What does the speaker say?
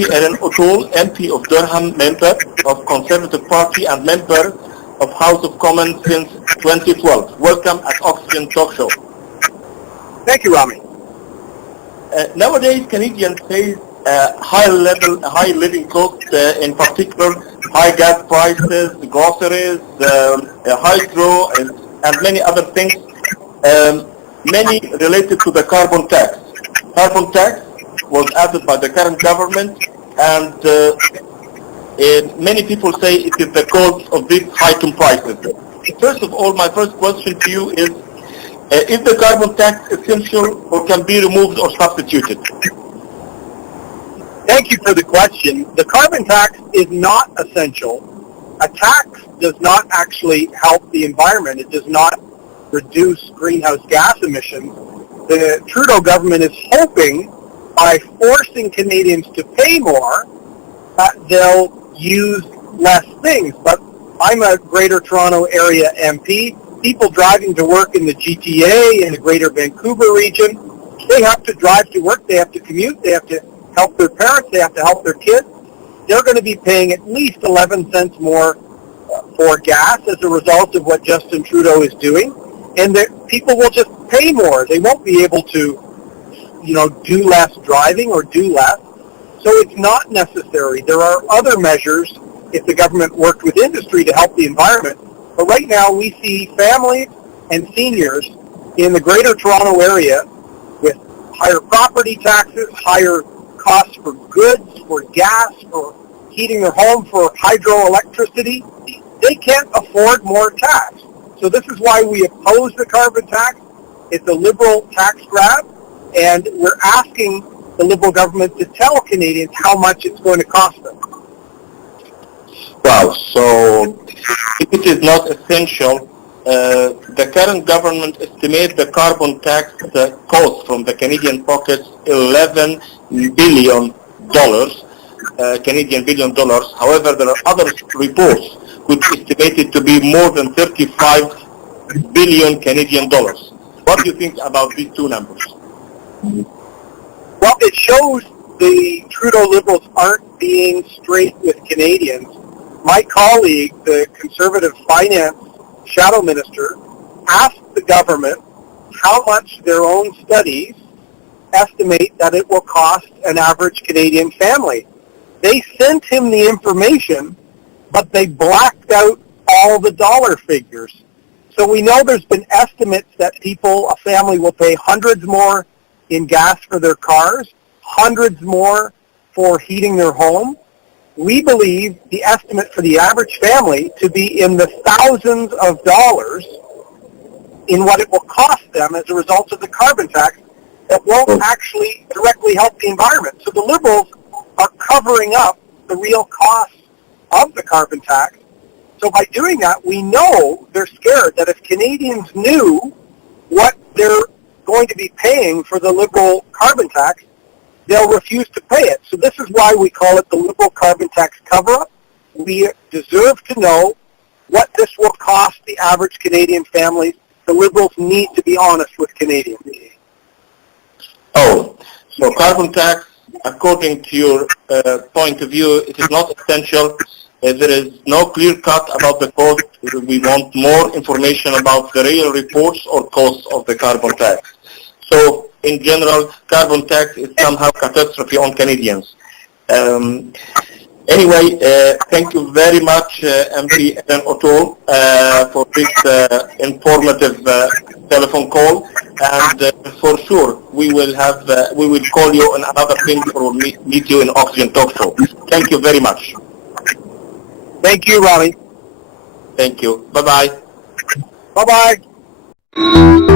MP Erin O Toole, MP of Durham, member of Conservative Party and member of House of Commons since 2012. Welcome at Oxygen Talk Show. Thank you, Ramy. Nowadays, Canadians face high living costs, in particular high gas prices, groceries, hydro, and many other things, many related to the carbon tax. Carbon tax was added by the current government, and many people say it is the cause of these heightened prices. First of all, my first question to you is the carbon tax essential or can be removed or substituted? Thank you for the question. The carbon tax is not essential. A tax does not actually help the environment. It does not reduce greenhouse gas emissions. The Trudeau government is hoping by forcing Canadians to pay more, they'll use less things. But I'm a Greater Toronto Area MP. People driving to work in the GTA, in the Greater Vancouver region, they have to drive to work, they have to commute, they have to help their parents, they have to help their kids. They're going to be paying at least 11 cents more for gas as a result of what Justin Trudeau is doing. And people will just pay more. They won't be able to, do less driving or do less. So it's not necessary. There are other measures if the government worked with industry to help the environment. But right now we see families and seniors in the Greater Toronto Area with higher property taxes, higher costs for goods, for gas, for heating their home, for hydroelectricity. They can't afford more tax. So this is why we oppose the carbon tax. It's a Liberal tax grab, and we're asking the Liberal government to tell Canadians how much it's going to cost them. Wow, so if it is not essential, the current government estimates the carbon tax cost from the Canadian pockets $11 billion, Canadian billion dollars. However, there are other reports which estimate it to be more than 35 billion Canadian dollars. What do you think about these two numbers? Well, it shows the Trudeau Liberals aren't being straight with Canadians. My colleague, the Conservative Finance Shadow Minister, asked the government how much their own studies estimate that it will cost an average Canadian family. They sent him the information, but they blacked out all the dollar figures. So we know there's been estimates that a family will pay hundreds more in gas for their cars, hundreds more for heating their home. We believe the estimate for the average family to be in the thousands of dollars in what it will cost them as a result of the carbon tax that won't actually directly help the environment. So the Liberals are covering up the real costs of the carbon tax. So by doing that, we know they're scared that if Canadians knew what they're going to be paying for the Liberal carbon tax, they'll refuse to pay it. So this is why we call it the Liberal carbon tax cover-up. We deserve to know what this will cost the average Canadian families. The Liberals need to be honest with Canadians. Oh, so carbon tax, according to your point of view, it is not essential. There is no clear cut about the cost. We want more information about the real reports or costs of the carbon tax. So, in general, carbon tax is somehow catastrophe on Canadians. Anyway, thank you very much, MP Erin O Toole, for this informative telephone call. And for sure, we will call you on another thing or meet you in Oxygen Talk Show. Thank you very much. Thank you, Ramy. Thank you. Bye-bye. Bye-bye.